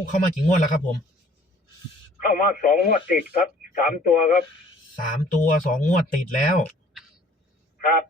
เข้ามากี่งวดแล้วครับผมเข้ามา2 งวดติดครับ3 ตัวครับ 3 ตัว2 งวดติดแล้วครับ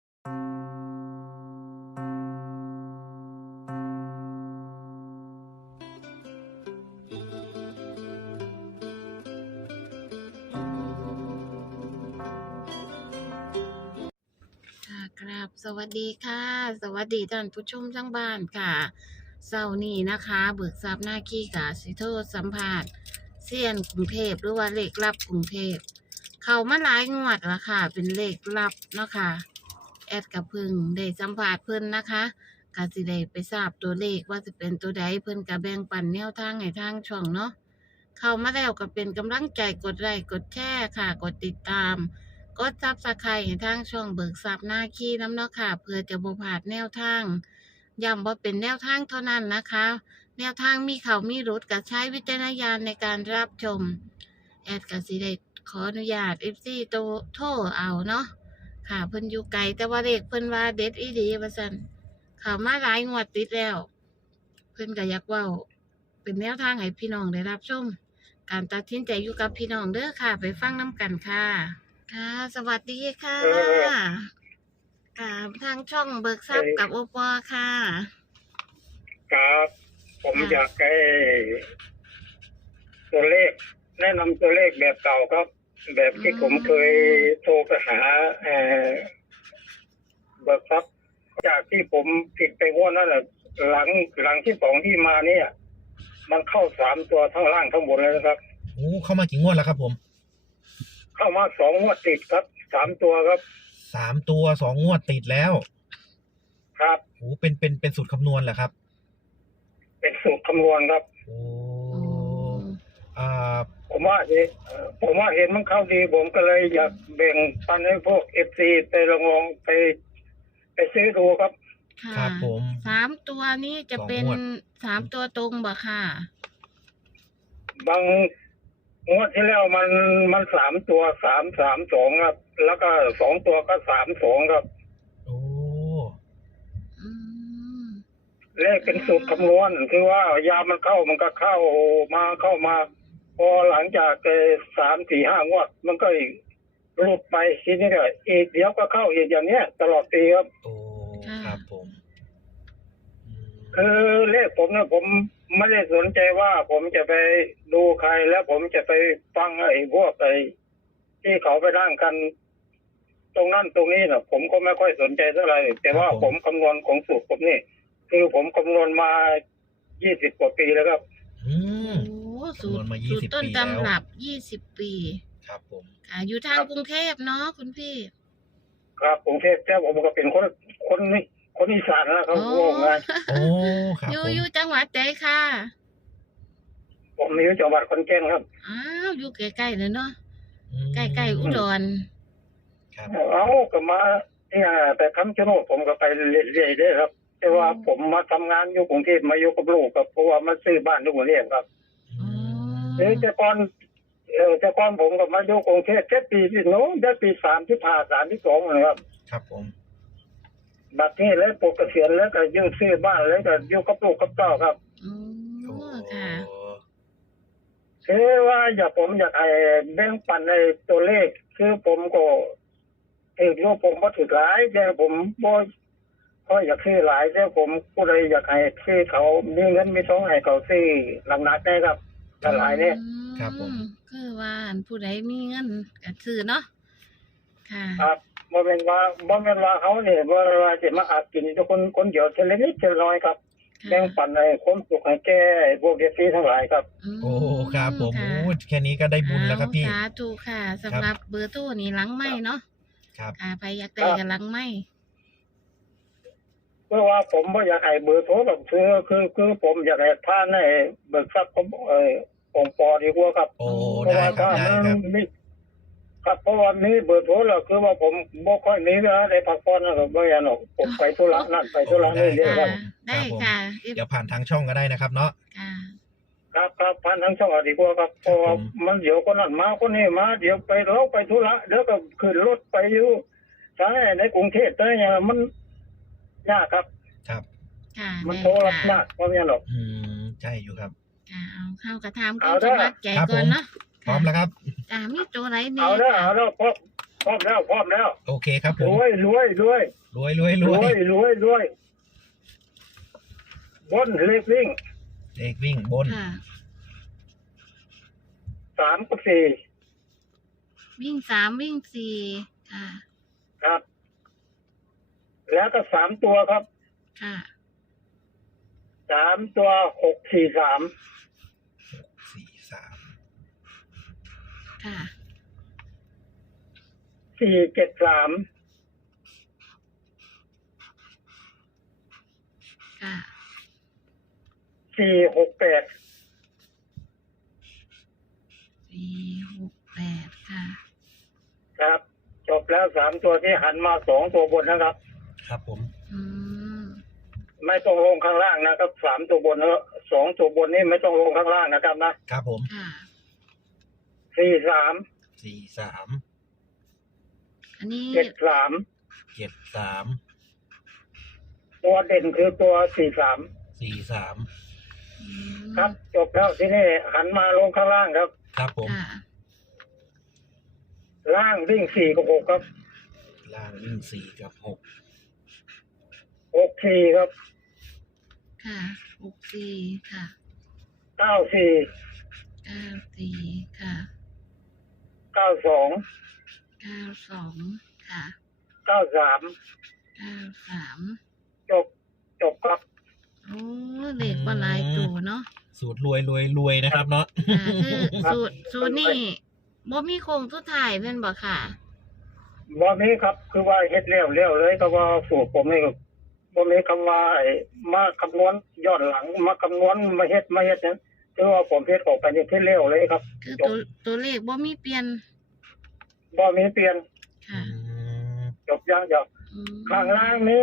ค่ะครับสวัสดีค่ะ สวัสดีท่านผู้ชมทั้งบ้านค่ะเสาร์นี้นะคะเบิกทรัพย์หน้าขี้กาสิโทษสัมภาษณ์เซียนกรุงเทพหรือว่าเลขลับกรุงเทพเข้ามาหลายงวดแล้วค่ะเป็นเลขลับเนาะค่ะแอดกับพึ่งได้สัมภาษณ์เพิ่นนะคะกาสิได้ไปทราบตัวเลขว่าจะเป็นตัวใดเพิ่นกะแบ่งปันแนวทางให้ทางช่องเนาะเข้ามาแล้วก็เป็นกำลังใจกดไลค์กดแชร์ค่ะกดติดตาม กดซับสไครต์ให้ทางช่องเบิกทรัพย์หน้าขี้น้ำเนาะค่ะเพื่อจะบ่พลาดแนวทางย้ำว่าเป็นแนวทางเท่านั้นนะคะ แนวทางมีเขามีรุดกับใช้วิจารณญาณในการรับชมแอดกับสิได้ขออนุญาต FC โทรเอาเนาะค่ะเพิ่นอยู่ไกลแต่ว่าเลขเพิ่นว่าเด็ดอีหลีว่าซั่นเข้ามาหลายงวดติดแล้ว เพิ่นก็อยากเว้าเป็นแนวทางให้พี่น้องได้รับชมการตัดสินใจอยู่กับพี่น้องเด้อค่ะไปฟังน้ำกันค่ะ ค่ะสวัสดีค่ะเออกับทางช่องเบิกทรัพย์กับโอปอค่ะครับผมค่ะอยากให้ตัวเลข แนะนำตัวเลขแบบเก่าครับ แบบที่ผมเคยโทรไปหาเบิกทรัพย์จากที่ผมผิดไปงวดนั่นแหละหลังที่สองที่มาเนี่ย มันเข้า3 ตัวทั้งล่างทั้งบนเลยนะครับเข้ามากี่งวดแล้วครับผมเข้ามา2 งวดติดครับ3 ตัวครับ 3 ตัว2 งวดติดแล้วครับเป็นสูตรคำนวณเหรอครับเป็นสูตรคำนวณครับโอ้อืมผมว่าเห็นมันเข้าดี ผมก็เลยอยากแบ่งปันให้พวกFCไปลองไปซื้อดูครับค่ะครับผม 3 ตัวนี้จะเป็น 2 งวด 3 ตัวตรงบ่ค่ะบางงวดที่แล้วมัน3 ตัว332ครับ แล้วก็2 ตัวก็32ครับโอ้อืมเลขเป็นสูตรคำนวณคือว่ายามันก็เข้ามาพอหลังจาก3 4 5 งวดมันก็อีกหลุดไปทีนี้ก็อีกเดี๋ยวก็เข้าอีกอย่างเนี้ยตลอดปีครับโอ้ครับผมคือเลขผมเนี่ยผมไม่ได้สนใจว่าผมจะไปดูใครแล้วผมจะไปฟังไอ้พวกที่เขาไปร่างกัน ตรงนั้นตรงนี้นะผมก็ไม่ค่อยสนใจเท่าไหร่แต่ว่าผมคำนวณของสูตรผมนี่คือผมคำนวณมา20 กว่าปีแล้วครับอืมโอ้สูตรคำนวณมาสูตร 20 ต้นปีแล้วตำรับ20 ปีครับผมค่ะอยู่ทางกรุงเทพเนาะคุณพี่ครับกรุงเทพแต่ผมก็เป็นคนอีสานนะครับว่าไงโอ้ครับอยู่จังหวัดใดค่ะผมอยู่จังหวัดขอนแก่นครับอ้าวอยู่ใกล้ๆเลยเนาะใกล้ๆอุดรครับเอาก็มาเนี่ยแต่คำชะโนดผมก็ไปเรื่อยๆได้ครับ แต่ว่าผมมาทำงานอยู่กรุงเทพมาอยู่กับลูกครับเพราะว่ามาซื้อบ้านที่กรุงเทพครับแต่ก่อนผมก็มาอยู่กรุงเทพแค่ปีที่โน้นได้ปี35 32นะครับครับผมบัดนี้แล้วปกเกษียณแล้วก็อยู่ซื้อบ้านแล้วก็อยู่กับลูกกับเต้าครับอ๋อค่ะคือว่าผมอยากให้แบ่งปันในตัวเลขคือผมก็ลูกผมก็ถือหลายแต่ผมก็อยากซื้อหลายแต่ผมก็เลยอยากให้ซื้อเขามีเงินมีทองให้เขาซื้อหนักๆได้ครับหลายเนี่ยครับผมคือว่าผู้ใดมีเงินก็ซื้อเนาะค่ะครับบ่แม่นว่าเขาเนี่ยว่าจะมาอากินทุกคนเดียวเท่านิดเท่าน้อยครับแบ่งปันให้ความสุขให้แก่พวกเด็กทั้งหลายครับโอ้ครับผมแค่นี้ก็ได้บุญแล้วครับพี่สาธุค่ะสำหรับเบอร์โทรนี่หลังไม้เนาะครับใครอยากได้ก็หลังไม้เพราะว่าผมบ่อยากให้เบอร์โทรแบบคือผมอยากให้ท่านให้เบิกทรัพย์ผมองค์ปอดีกว่าครับโอ้ได้ครับได้ครับครับเพราะว่ามีเบอร์โทรแล้วคือว่าผมบ่ค่อยมีเวลาได้พักผ่อนนะครับบ่อย่างหรอกผมไปธุระนั่นไปธุระนี่เรื่อยๆครับได้ค่ะเดี๋ยวผ่านทางช่องก็ได้นะครับเนาะครับผ่านทางช่องดีกว่าครับเพราะมันเดี๋ยวคนนั้นมาคนนี้มาเดี๋ยวไปเราไปธุระเดี๋ยวก็ขึ้นรถไปอยู่ใช่ในกรุงเทพแต่อย่างมันยากครับครับมันโทรรับยากว่าอย่างหรอกใช่อยู่ครับค่ะเอาเข้ากระทำความสมัครใจก่อนเนาะพร้อมแล้วครับมีตัวไหนแน่เอาแล้วเอาแล้วพร้อมแล้วโอเคครับผรมวยรวยรวยบนเลขวิ่งเลขวิ่งบนค่ะ 3 กับวิ่ง3วิ่ง4ค่ะ 4ครับ แล้วก็3 ตัวครับค่ะ 3 ตัว 6 4 3 4 3 ค่ะ 4 7 3 ค่ะ 4 6 8 4 6 8ค่ะครับ จบแล้ว3 ตัวที่หันมา2 ตัวบนนะครับครับผมอืมไม่ต้องลงข้างล่างนะครับ3 ตัวบนแล้ว2 ตัวบนนี่ไม่ต้องลงข้างล่างนะครับนะครับผมค่ะ 4 3 4 3 อันนี้ 7 3 7 3 ตัวเด่นคือตัว4 3 4 3 อืมครับจบแล้วที่นี่หันมาลงข้างล่างครับครับผมค่ะล่างวิ่ง4 กับ 6 ครับล่างวิ่ง4 กับ 6 6 4 ครับค่ะ64ค่ะ 9 4 94ค่ะ 9 2 92ค่ะ 9 3 93 จบครับโอ้เลขว่าหลายตัวเนาะสูตรรวยนะครับเนาะคือสูตรนี่บ่มีโครงสุดท้ายเป็นบ่ค่ะวันนี้ครับคือว่าเฮ็ดเร็วเลยก็ว่าสูตรผมนี่ก็บ่มีคำว่าไอ้มาคำนวณย้อนหลังมาคำนวณมาเฮ็ดนั้นคือว่าผมเฮ็ดออกไปนี่เฮ็ดเร็วเลยครับคือตัวเลขบ่มีเปลี่ยนบ่มีเปลี่ยนค่ะจบอย่างเดียวอืมข้างล่างนี้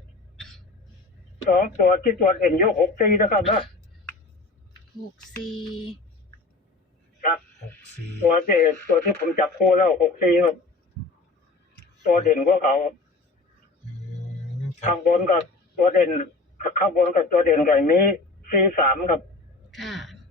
2 ตัวที่ตัวเด่นอยู่6 4นะครับนะ 64 ครับ 64 ตัวที่ผมจับคู่แล้ว6 4ครับตัวเด่นกว่าเขาครัข้าบงบนก็ตัวเด่นข้างบนกับตัวเด่นก็มี4 3ครับค่ะ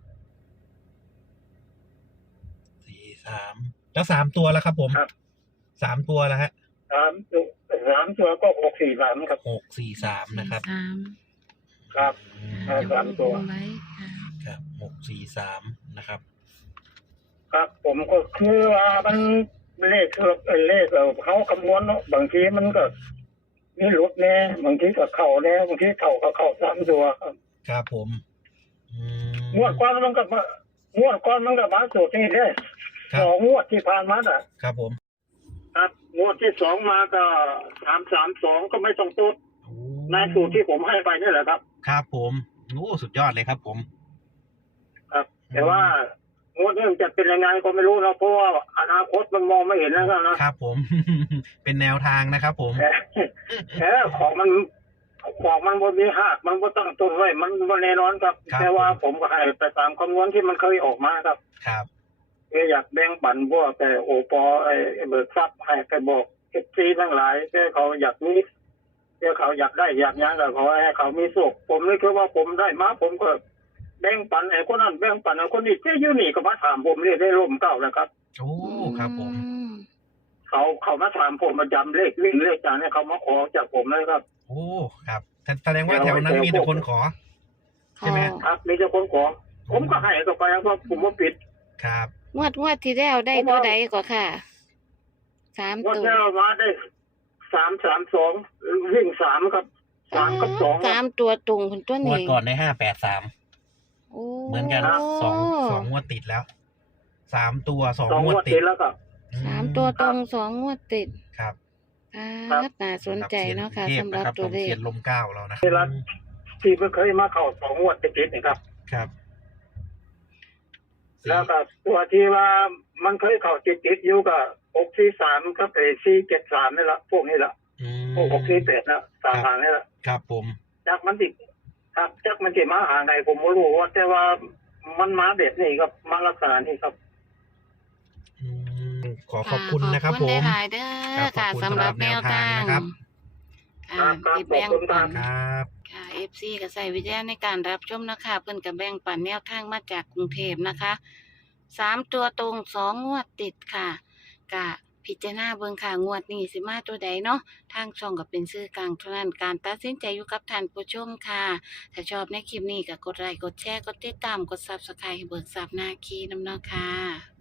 4 3แล้ว3ตัวแล้วครับผมครับ 3ตัวแล้วฮะ 3 ตัวก็6 4 3ครับ 6 4 3นะครับ 3 ครับ 3 ตัวไว้ค่ะครับ6 4 3นะครับครับผมก็คือว่ามันเลขเขาคำนวณเนาะบางทีมันก็มีหลุดแน่บางทีก็เข้าแน่บางทีเข้าก็เข้า3 ตัวครับครับผมงวดก่อนมันก็มาสูตรนี้เด้ครับ 2 งวดที่ผ่านมาน่ะครับผมครับงวดที่2มาก็332ก็ไม่ต้องตุดโอ้ในสูตรที่ผมให้ไปนี่แหละครับครับผมโอ้สุดยอดเลยครับผมครับ แต่ว่างวดนี้มันจะเป็นยังไงก็ไม่รู้นะเพราะว่าอนาคตมันมองไม่เห็นแล้วนะครับผม เป็นแนวทางนะครับผมแต่ของมันบนมีหักมันก็ตั้งต้นไว้มันบ่แน่นอนครับครับแต่ว่าผมก็ให้ไปตามคำนวณที่มันเคยออกมาครับครับอยากแบ่งปันพวกแต่โอปอไอ้เบิกทรัพย์ให้ไปบอกซีทั้งหลายแต่เขาอยากมีแต่เขาอยากได้อยากยังก็ขอให้เขามีสุขผมนี่คือว่าผมได้มาผมก็แบ่งปันไอ้คนนั้นแบ่งปันไอ้คนนี้ที่อยู่นี่ก็มาถามผมเรียกได้ร่มเก้าแล้วครับโอ้ครับผมเขามาถามผมมาจำเลขวิ่งเลขจานเนี่ยเขามาขอจากผมเลยครับโอ้ครับแสดงว่าแถวนั้นมีแต่คนขอ ใช่ไหมครับมีเจ้าคนขอผมก็ให้ต่อไปเพราะผมว่าปิดครับงวดที่แล้วได้ตัวใดก็ค่ะ3 วันตัวนี้เรามาได้332วิ่ง3ครับ3กับ2 3ตัวตรงคุณตัวงวดนี้ก่อนใน583 โอ้เหมือนกันสองงวดติดแล้ว3ตัว2 2 งงวดวดติติดดแล้วครับ 3ตัวตรง2งวดติดครับน่าสนใจเนาะค่ะเทพสำหรับนะครับตัวเลเขีขยนลมเก้าเรานะคเวรัลาบที่เพิ่งเคยมาเข้า2 งวดติดนี่ครับครับแล้วก็ตัวที่ว่ามันเคยเข้าติดอยู่ก็643กับ473นี่แหละพวกนี้แหละอืมพวก648นะ3ทางนี่แหละครับผมจากมันติดครับจากมันสิมาหาไหนผมไม่รู้ว่าแต่ว่ามันมาแบบนี้ครับมาลักษณะนี้ครับขอบคุณนะครับขอบผคุณมหลายๆเด้อครัค่ะบขอบคุณสำหรับสำหรับแนวทางแนวทางนะครับค่ะครับที่ขอบแบ่งคุณคปัรันบครับค่ะ FC ก็ใส่วิจารณญาณในการรับชมนะคะเพิ่นก็แบ่งปันแนวทางมาจากกรุงเทพนะคะ3ตัวตรง2งวดติดค่ะก็พิจารณาเบิ่งค่ะงวดนี้สิมาตัวใดเนาะทางช่องก็เป็นสื่อกลางเท่านั้นการตัดสินใจอยู่กับท่านผู้ชมค่ะ ถ้าชอบในคลิปนี้ก็กดไลค์กดแชร์กดติดตามกด Subscribe ให้เบิกทรัพย์นาคีนำเนาะค่ะ